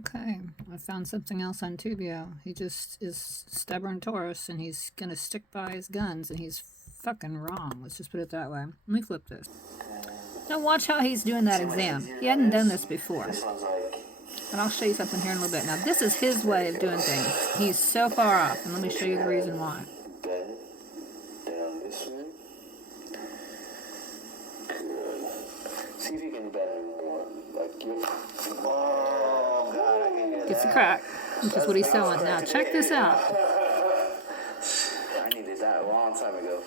Okay, I found something else on Tubio. He just is stubborn Taurus, and he's gonna stick by his guns, and he's fucking wrong. Let's just put it that way. Let me flip this. Now watch how he's doing that exam. He hadn't done this before. But I'll show you something here in a little bit. Now this is his way of doing things. He's so far off, and let me show you the reason why. Bend down this way. Good. See if you can bend more. Like you. Oh God, I can hear Gets that. a crack, which is what he's selling. Now check this out. I needed that a long time ago.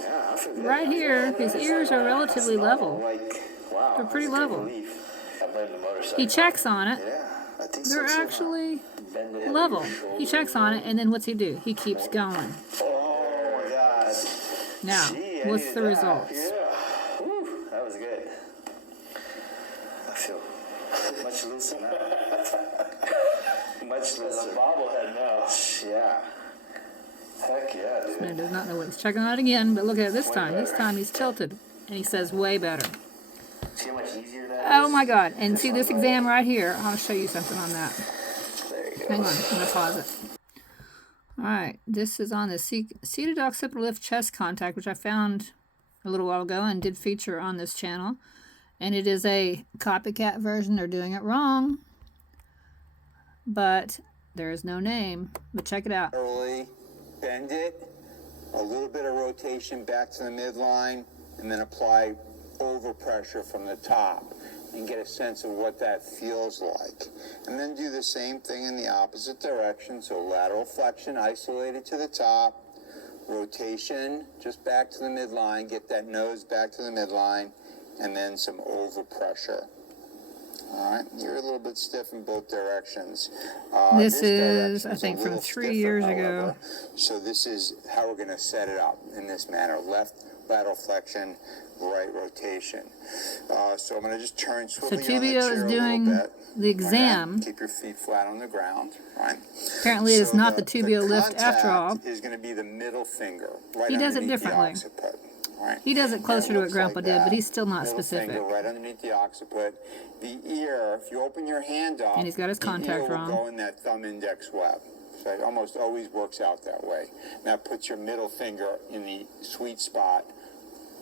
Yeah, I forget. Right here, his ears are relatively level. Like, wow, They're pretty level. I blame the motorcycle. He checks on it. Yeah, I think They're so. actually level. He checks on it, and then what's he do? He keeps going. Oh my God. Now, Gee, I what's needed the that. results? Yeah. Whew, that was good. I feel much looser now. Much looser. As a bobblehead now. Yeah. Heck yeah, dude. Man does not know what he's checking on it again, but look at it this time. This time he's tilted, and he says way better. See how much easier that is? Oh my God! And see this exam right here. I'll show you something on that. There you go. Hang on, I'm gonna pause it. All right, this is on the seated occipital lift chest contact, which I found a little while ago and did feature on this channel. And it is a copycat version. They're doing it wrong, but there is no name. But check it out. Early, bend it, a little bit of rotation back to the midline, and then apply overpressure from the top and get a sense of what that feels like. And then do the same thing in the opposite direction. So lateral flexion isolated to the top, rotation just back to the midline, get that nose back to the midline, and then some overpressure. All right, you're a little bit stiff in both directions. This is, direction I think, a from little 3 stiffer, years however. ago. So this is how we're going to set it up in this manner. Left lateral flexion, right rotation. So I'm going to just turn So swiftly on the Tubio chair is a little doing bit. the exam. Right? Keep your feet flat on the ground. Right. Apparently, it is So not the Tubio lift after all. contact is going to be the middle finger. Right He does it underneath the differently. occiput. Right. He does it closer to what looks Grandpa like did, but that. he's still not Middle specific. finger right underneath the occiput. The ear, if you open your hand up, And he's got his contact the ear will wrong. go in that thumb index web. So it almost always works out that way. Now put your middle finger in the sweet spot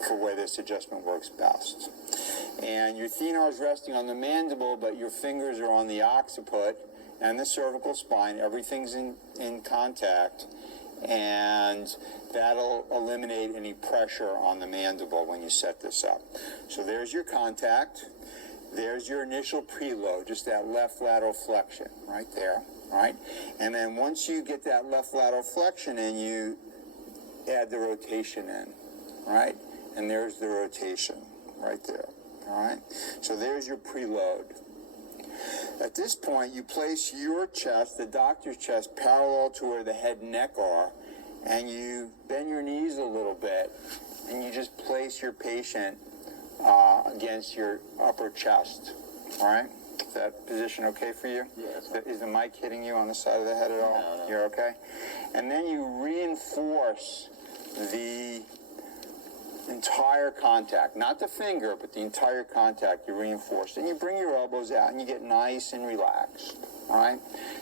for where this adjustment works best. And your thenar is resting on the mandible, but your fingers are on the occiput and the cervical spine. Everything's in contact. And that'll eliminate any pressure on the mandible when you set this up. So there's your contact. There's your initial preload, just that left lateral flexion right there, right? And then once you get that left lateral flexion in, you add the rotation in, right? And there's the rotation right there, all right? So there's your preload. At this point, you place your chest, the doctor's chest, parallel to where the head and neck are, and you bend your knees a little bit, and you just place your patient against your upper chest, all right? Is that position okay for you? Yeah. Is the mic hitting you on the side of the head at all? No. You're okay? And then you reinforce the entire contact, not the finger, but the entire contact. You reinforce, and you bring your elbows out, and you get nice and relaxed. All right.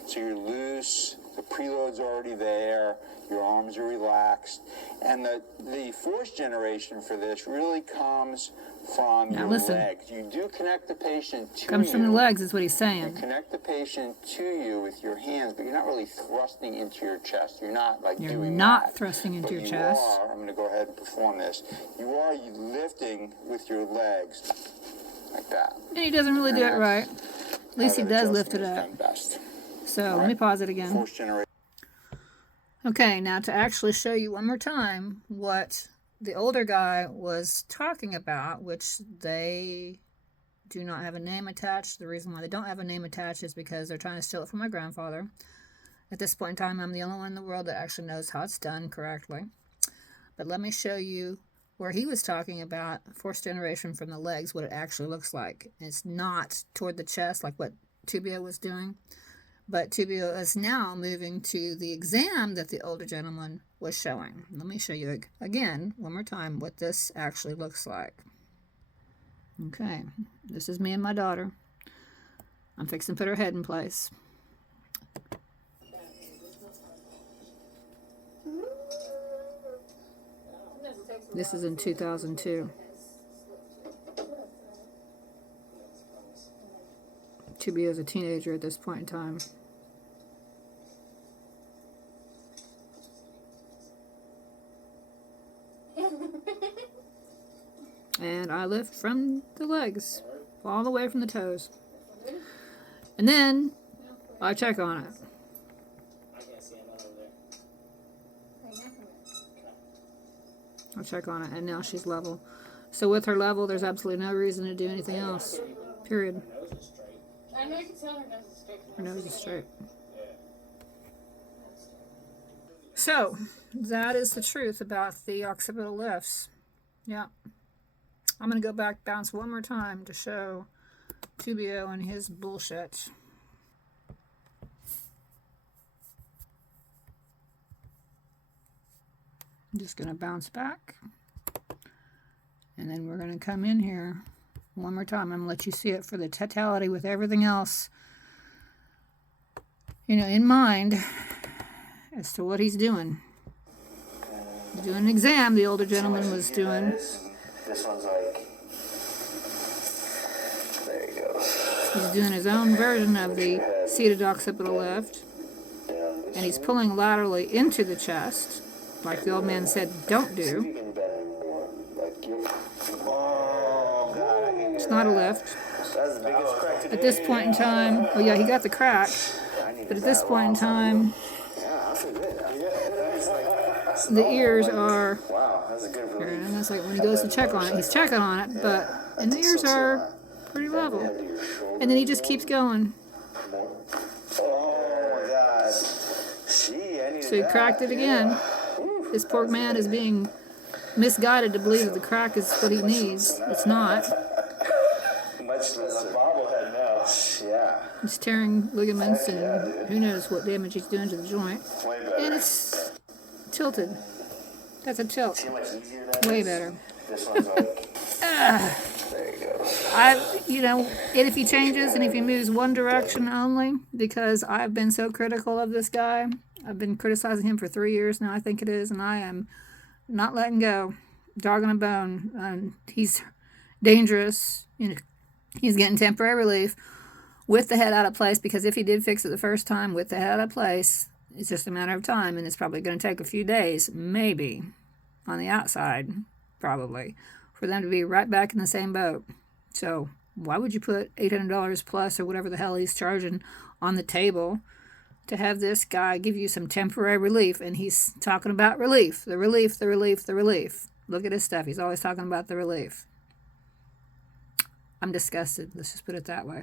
So you're loose. The preload's already there. Your arms are relaxed, and the force generation for this really comes from Now your listen. legs. You do connect the patient to Comes you. from the legs, is what he's You saying. connect the patient to you with your hands, but you're not really thrusting into your chest. You're not like You're doing not that. thrusting into But your you chest. Are, I'm going to go ahead and perform this. You are lifting with your legs like that. And he doesn't really do it right. At least he How that does lift it adjustment up. is done best. So let me pause it again. Force generation. Okay, now to actually show you one more time what the older guy was talking about, which they do not have a name attached. The reason why they don't have a name attached is because they're trying to steal it from my grandfather. At this point in time, I'm the only one in the world that actually knows how it's done correctly. But let me show you where he was talking about force generation from the legs, what it actually looks like. It's not toward the chest like what Tubio was doing. But Tubio is now moving to the exam that the older gentleman was showing. Let me show you again, one more time, what this actually looks like. Okay, this is me and my daughter. I'm fixing to put her head in place. This is in 2002. Tubio is a teenager at this point in time. And I lift from the legs, all the way from the toes. And then I check on it. I'll check on it, and now she's level. So with her level, there's absolutely no reason to do anything else. Period. I know you can tell her nose is straight. Her nose is straight. So, that is the truth about the occipital lifts. Yeah. I'm going to go back, bounce one more time to show Tubio and his bullshit. I'm just going to bounce back. And then we're going to come in here one more time. I'm going to let you see it for the totality with everything else, you know, in mind as to what he's doing. He's doing an exam the older gentleman was doing. This one's like, there you go. He's doing his own version of the seated occipital lift. And he's pulling laterally into the chest, like the old man said, don't do. It's not a lift. At this point in time, oh yeah, he got the crack. But at this point in time, the ears are, and that's like when he goes to check on it, he's checking on it, and the ears are pretty level. And then he just keeps going. So he cracked it again. This poor man is being misguided to believe that the crack is what he needs. It's not. Much less a bobblehead now. Yeah. He's tearing ligaments and who knows what damage he's doing to the joint. And it's tilted. That's a tilt. See how much easier that Way is? better. This one's like, there you go. You know, and if he changes and if he moves one direction only, because I've been so critical of this guy, I've been criticizing him for 3 years now, I think it is, and I am not letting go. Dog on a bone. He's dangerous. You know, he's getting temporary relief with the head out of place, because if he did fix it the first time with the head out of place, it's just a matter of time, and it's probably going to take a few days, maybe, on the outside, probably, for them to be right back in the same boat. So why would you put $800 plus or whatever the hell he's charging on the table to have this guy give you some temporary relief? And he's talking about relief, the relief, the relief, the relief. Look at his stuff. He's always talking about the relief. I'm disgusted. Let's just put it that way.